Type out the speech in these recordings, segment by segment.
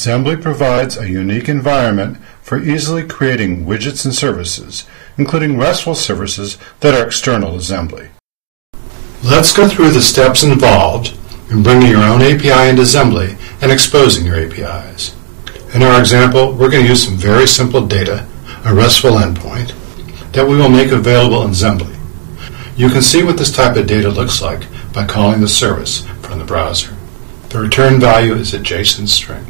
Zembly provides a unique environment for easily creating widgets and services, including RESTful services that are external to Zembly. Let's go through the steps involved in bringing your own API into Zembly and exposing your APIs. In our example, we're going to use some very simple data, a RESTful endpoint, that we will make available in Zembly. You can see what this type of data looks like by calling the service from the browser. The return value is a JSON string.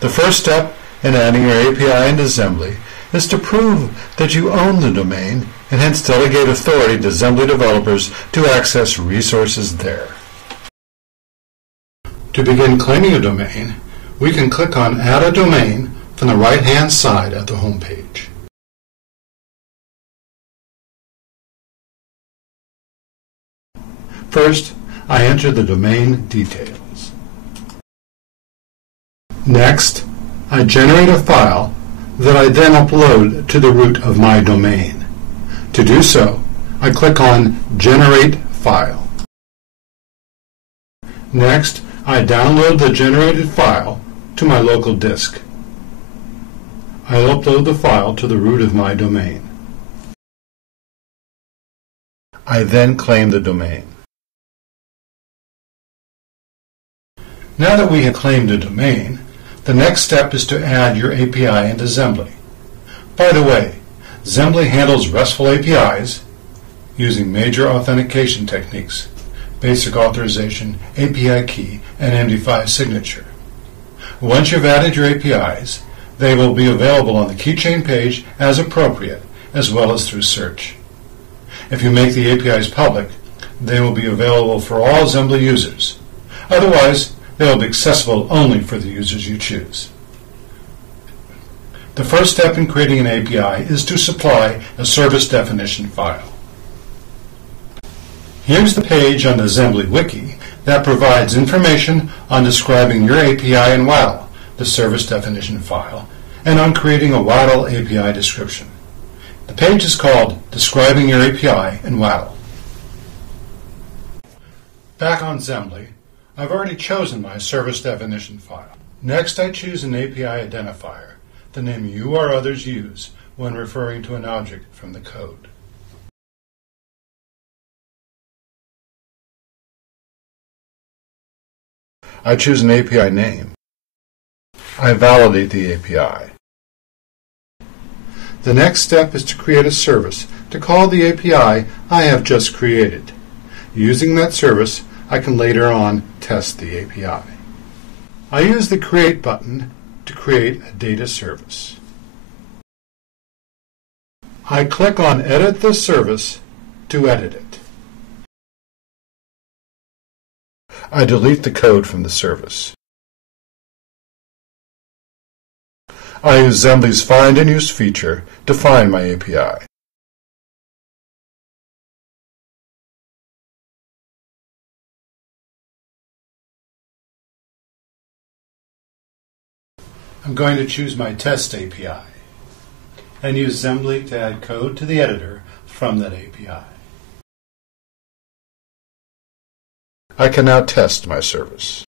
The first step in adding your API into Zembly is to prove that you own the domain and hence delegate authority to Zembly developers to access resources there. To begin claiming a domain, we can click on Add a Domain from the right-hand side of the home page. First, I enter the domain details. Next, I generate a file that I then upload to the root of my domain. To do so, I click on Generate File. Next, I download the generated file to my local disk. I upload the file to the root of my domain. I then claim the domain. Now that we have claimed a domain, the next step is to add your API into Zembly. By the way, Zembly handles RESTful APIs using major authentication techniques, basic authorization, API key, and MD5 signature. Once you've added your APIs, they will be available on the keychain page as appropriate, as well as through search. If you make the APIs public, they will be available for all Zembly users. Otherwise, they will be accessible only for the users you choose. The first step in creating an API is to supply a service definition file. Here's the page on the Zembly Wiki that provides information on describing your API in WADL, the service definition file, and on creating a WADL API description. The page is called Describing Your API in WADL. Back on Zembly, I've already chosen my service definition file. Next, I choose an API identifier, the name you or others use when referring to an object from the code. I choose an API name. I validate the API. The next step is to create a service to call the API I have just created. Using that service, I can later on test the API. I use the Create button to create a data service. I click on Edit the Service to edit it. I delete the code from the service. I use Zembly's Find and Use feature to find my API. I'm going to choose my test API and use Zembly to add code to the editor from that API. I can now test my service.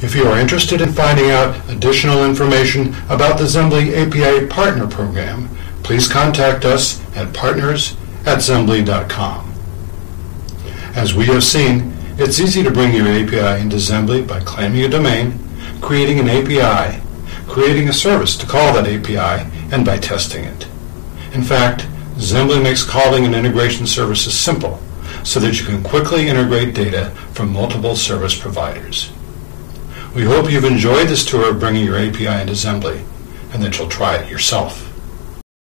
If you are interested in finding out additional information about the Zembly API Partner Program, please contact us at partners@zembly.com. As we have seen, it's easy to bring your API into Zembly by claiming a domain, creating an API, creating a service to call that API, and by testing it. In fact, Zembly makes calling and integration services simple so that you can quickly integrate data from multiple service providers. We hope you've enjoyed this tour of bringing your API into Zembly and that you'll try it yourself.